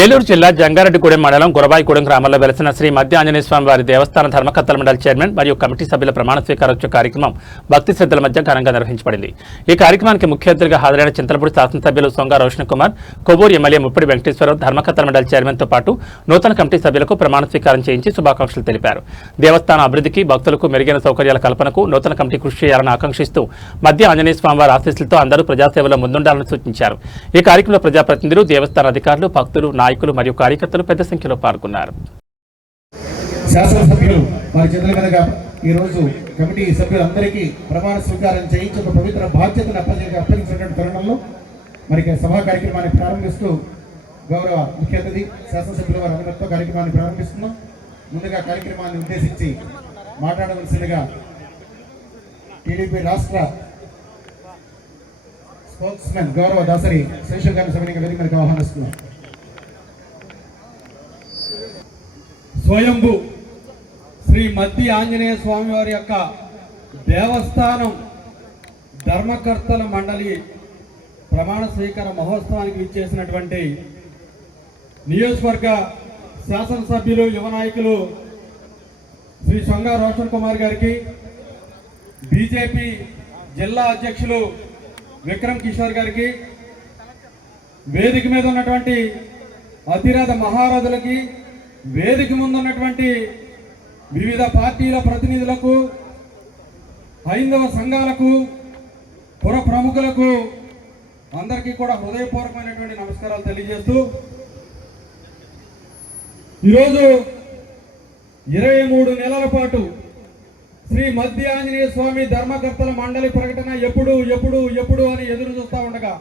ఏలూరు జిల్లా జంగారెడ్డిగూడెం మండలం గురబాయిగూడెం గ్రామంలో వెలసిన శ్రీ మధ్య ఆంజనేయ స్వామి వారి దేవస్థాన ధర్మకర్తల మండలి చైర్మన్ మరియు కమిటీ సభ్యుల ప్రమాణ స్వీకారోత్సవ కార్యక్రమం భక్తి శ్రద్ధల మధ్య ఘనంగా నిర్వహించబడింది. ఈ కార్యక్రమానికి ముఖ్య అతిథిగా హాజరైన చింతలపూడి శాసనసభ్యులు సొంగ రోషన్ కుమార్, కొవ్వూరు ఎమ్మెల్యే ముప్పిడి వెంకటేశ్వరరావు ధర్మకర్తల మండలి చైర్మన్తో పాటు నూతన కమిటీ సభ్యులకు ప్రమాణ స్వీకారం చేయించి శుభాకాంక్షలు తెలిపారు. దేవస్థాన అభివృద్ధికి, భక్తులకు మెరుగైన సౌకర్యాల కల్పనకు నూతన కమిటీ కృషి చేయాలని ఆకాంక్షిస్తూ మధ్య ఆంజనేయ స్వామి వారి ఆశీస్సులతో అందరూ ప్రజాసేవలో ముందుండాలని సూచించారు. ఈ కార్యక్రమంలో ప్రజాప్రతినిధులు, దేవస్థాన అధికారులు, భక్తులు, నాయకులు మరియు కార్యకర్తలు పెద్ద సంఖ్యలో పాల్గొన్నారు. శాసనసభ్యులు వారి చేతుల మీదుగా ఈ రోజు కమిటీ సభ్యులందరికీ ప్రమాణ స్వీకారం చేయించి ఒక పవిత్ర బాధ్యతను అప్పగించినటువంటి తరుణంలో మరి సభా కార్యక్రమాన్ని ప్రారంభిస్తూ గౌరవ ముఖ్య అతిథి శాసనసభ్యుల వారి అనుమతితో కార్యక్రమాన్ని ప్రారంభిస్తున్నాం. ముందుగా కార్యక్రమాన్ని ఉద్దేశించి మాట్లాడవలసిందిగా టీడీపీ రాష్ట్ర స్పోక్స్మెన్ గౌరవ దాసరి శేషు గారి సభ్యునిగా వేదికకు ఆహ్వానిస్తున్నాం. స్వయంభూ శ్రీ మధ్య ఆంజనేయ స్వామి వారి యొక్క దేవస్థానం ధర్మకర్తల మండలి ప్రమాణ స్వీకార మహోత్సవానికి విచ్చేసినటువంటి నియోజకవర్గ శాసనసభ్యులు, యువ నాయకులు శ్రీ సొంగ రోషన్ కుమార్ గారికి, బీజేపీ జిల్లా అధ్యక్షులు విక్రమ్ కిషోర్ గారికి, వేదిక మీద ఉన్నటువంటి అతిరథ మహారథులకి, వేదిక ముందున్నటువంటి వివిధ పార్టీల ప్రతినిధులకు, హైందవ సంఘాలకు, పుర ప్రముఖులకు అందరికీ కూడా హృదయపూర్వకమైనటువంటి నమస్కారాలు తెలియజేస్తూ ఈరోజు 23 నెలల పాటు శ్రీ మధ్య ఆంజనేయ స్వామి ధర్మకర్తల మండలి ప్రకటన ఎప్పుడు ఎప్పుడు ఎప్పుడు అని ఎదురు చూస్తూ ఉండగా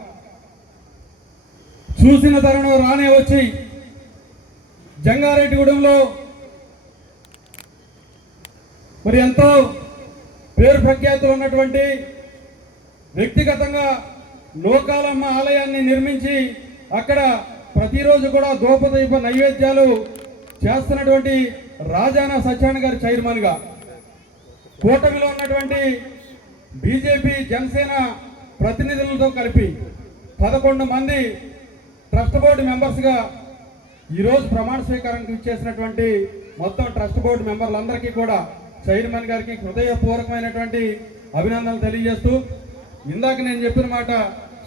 చూసిన తరుణం రానే వచ్చి జంగారెడ్డిగూడెంలో మరి ఎంతో పేరు ప్రఖ్యాతులు ఉన్నటువంటి, వ్యక్తిగతంగా లోకాలమ్మ ఆలయాన్ని నిర్మించి అక్కడ ప్రతిరోజు కూడా ధూపదీప నైవేద్యాలు చేస్తున్నటువంటి రాజానా సత్యనారాయణ గారి చైర్మన్గా, కూటమిలో ఉన్నటువంటి బీజేపీ, జనసేన ప్రతినిధులతో కలిపి 11 మంది ట్రస్ట్ బోర్డు మెంబర్స్గా ఈరోజు ప్రమాణ స్వీకారానికి ఇచ్చేసినటువంటి మొత్తం ట్రస్ట్ బోర్డు మెంబర్లందరికీ కూడా చైర్మన్ గారికి హృదయపూర్వకమైనటువంటి అభినందనలు తెలియజేస్తూ, ఇందాక నేను చెప్పిన మాట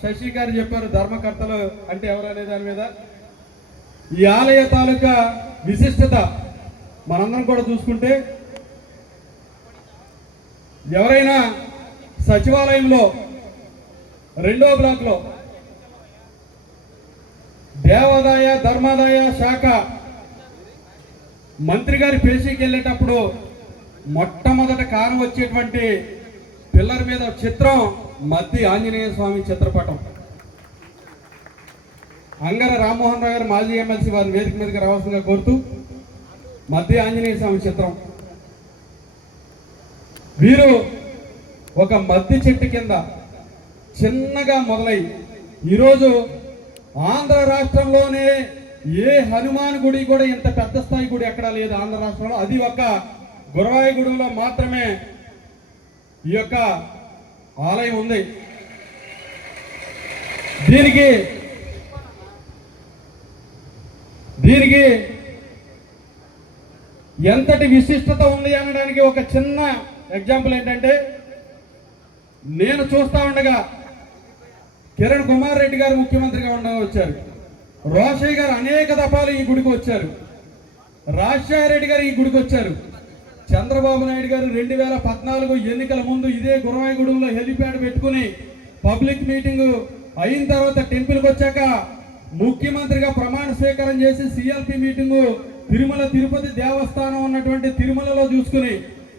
శశి గారు చెప్పారు, ధర్మకర్తలు అంటే ఎవరనే దాని మీద. ఈ ఆలయ తాలూకా విశిష్టత మనందరం కూడా చూసుకుంటే, ఎవరైనా సచివాలయంలో 2వ బ్లాక్లో దేవాదాయ ధర్మాదాయ శాఖ మంత్రి గారి పేషీకి వెళ్ళేటప్పుడు మొట్టమొదట కారం వచ్చేటువంటి పిల్లర్ మీద చిత్రం మధ్య ఆంజనేయ స్వామి చిత్రపటం. అంగర రామ్మోహన్ రావు గారు మాజీ ఎమ్మెల్సీ వారి వేదిక మీదకి రావాల్సిందిగా కోరుతూ మధ్య ఆంజనేయ స్వామి చిత్రం. వీరు ఒక మద్ది చెట్టు కింద చిన్నగా మొదలై ఈరోజు ఆంధ్ర రాష్ట్రంలోనే ఏ హనుమాన్ గుడి కూడా ఇంత పెద్ద స్థాయి గుడి ఎక్కడా లేదు ఆంధ్ర రాష్ట్రంలో. అది ఒక గురవాయిగూడెంలో మాత్రమే ఈ యొక్క ఆలయం ఉంది. దీనికి ఎంతటి విశిష్టత ఉంది అనడానికి ఒక చిన్న ఎగ్జాంపుల్ ఏంటంటే, నేను చూస్తా ఉండగా కిరణ్ కుమార్ రెడ్డి గారు ముఖ్యమంత్రిగా వచ్చారు, రోషయ్య గారు అనేక దఫాలు ఈ గుడికి వచ్చారు, రాజశేఖర రెడ్డి గారు ఈ గుడికి వచ్చారు, చంద్రబాబు నాయుడు గారు 2014 ఎన్నికల ముందు ఇదే గురవాయిగూడెంలో హెలిప్యాడ్ పెట్టుకుని పబ్లిక్ మీటింగ్ అయిన తర్వాత టెంపుల్కి వచ్చాక ముఖ్యమంత్రిగా ప్రమాణ స్వీకారం చేసి సిఎల్పి మీటింగు తిరుమల తిరుపతి దేవస్థానం ఉన్నటువంటి తిరుమలలో చూసుకుని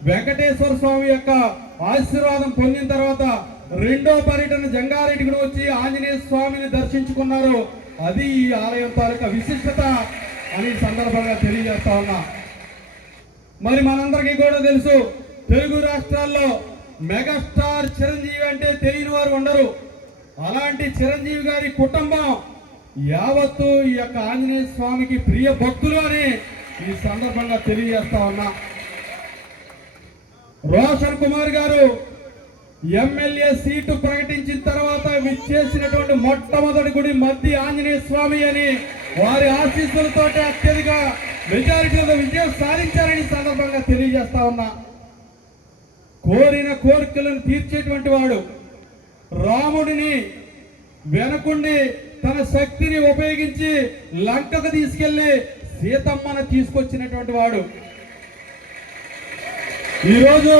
వెంకటేశ్వర స్వామి యొక్క ఆశీర్వాదం పొందిన తర్వాత 2వ పర్యటన జంగారెడ్డిగూడెం వచ్చి ఆంజనేయ స్వామిని దర్శించుకున్నారు. అది ఈ ఆలయం తాలూకా విశిష్టత అని సందర్భంగా తెలియజేస్తా ఉన్నా. మరి మనందరికీ కూడా తెలుసు, తెలుగు రాష్ట్రాల్లో మెగాస్టార్ చిరంజీవి అంటే తెలియని వారు ఉండరు. అలాంటి చిరంజీవి గారి కుటుంబం యావత్తు ఈ యొక్క ఆంజనేయ స్వామికి ప్రియ భక్తులు అని ఈ సందర్భంగా తెలియజేస్తా ఉన్నా. రోషన్ కుమార్ గారు ఎమ్మెల్యే సీటు ప్రకటించిన తర్వాత విచ్చేసినటువంటి మొట్టమొదటి గుడి మద్ది ఆంజనేయ స్వామి అని వారి ఆశీస్సులతో అత్యధిక మెజారిటీలో విజయం సాధించారని సందర్భంగా తెలియజేస్తా ఉన్నా. కోరిన కోరికలను తీర్చేటువంటి వాడు, రాముడిని వెనకుండి తన శక్తిని ఉపయోగించి లంకకు తీసుకెళ్లి సీతమ్మను తీసుకొచ్చినటువంటి వాడు. ఈరోజు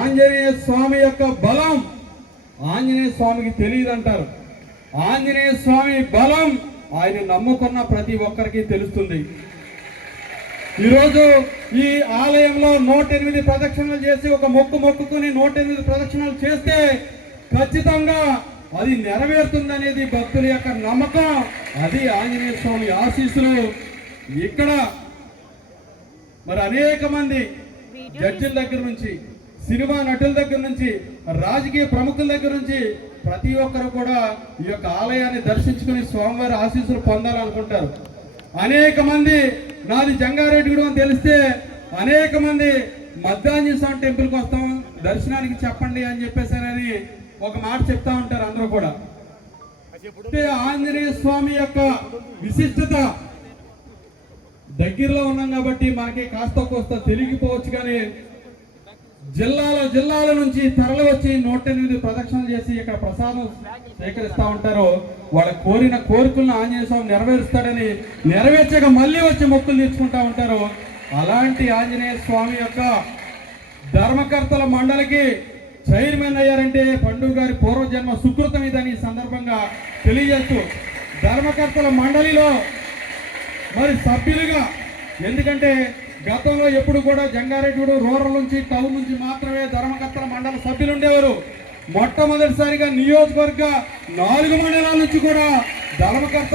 ఆంజనేయ స్వామి యొక్క బలం ఆంజనేయ స్వామికి తెలియదంటారు. ఆంజనేయ స్వామి బలం ఆయన నమ్ముకున్న ప్రతి ఒక్కరికి తెలుస్తుంది. ఈరోజు ఈ ఆలయంలో 108 ప్రదక్షిణలు చేసి ఒక మొక్కుకుని 108 ప్రదక్షిణలు చేస్తే ఖచ్చితంగా అది నెరవేరుతుందనేది భక్తుల యొక్క నమ్మకం. అది ఆంజనేయ స్వామి ఆశీస్సులు. ఇక్కడ మరి అనేక మంది జడ్జిల దగ్గర నుంచి, సినిమా నటుల దగ్గర నుంచి, రాజకీయ ప్రముఖుల దగ్గర నుంచి ప్రతి ఒక్కరు కూడా ఈ యొక్క ఆలయాన్ని దర్శించుకుని స్వామివారి ఆశీస్సులు పొందాలనుకుంటారు. అనేక మంది నాది జంగారెడ్డిగూడెం అని తెలిస్తే అనేక మంది మద్దాంజనేయ స్వామి టెంపుల్కి వస్తాం దర్శనానికి చెప్పండి అని చెప్పేసారని ఒక మాట చెప్తా ఉంటారు అందరూ కూడా. ఆంజనేయ స్వామి యొక్క విశిష్టత దగ్గరలో ఉన్నాం కాబట్టి మనకి కాస్త కోస్త తెలియకపోవచ్చు, కానీ జిల్లాల నుంచి తరలి వచ్చి 108 ప్రదక్షిణలు చేసి ఇక్కడ ప్రసాదం సేకరిస్తూ ఉంటారు. వాళ్ళ కోరిన కోరికలను ఆంజనేయ స్వామి నెరవేరుస్తాడని నెరవేర్చక మళ్ళీ వచ్చి మొక్కులు తీర్చుకుంటా ఉంటారు. అలాంటి ఆంజనేయ స్వామి యొక్క ధర్మకర్తల మండలికి చైర్మన్ అయ్యారంటే పండుగ గారి పూర్వజన్మ సుకృతం ఇదని సందర్భంగా తెలియజేస్తూ, ధర్మకర్తల మండలిలో మరి సభ్యులుగా, ఎందుకంటే గతంలో ఎప్పుడు కూడా జంగారెడ్డిగూడెం రూరల్ నుంచి టౌన్ నుంచి మాత్రమే ధర్మకర్తల మండలి సభ్యులు ఉండేవారు. మొట్టమొదటిసారిగా నియోజకవర్గ 4 మండలాల నుంచి కూడా ధర్మకర్త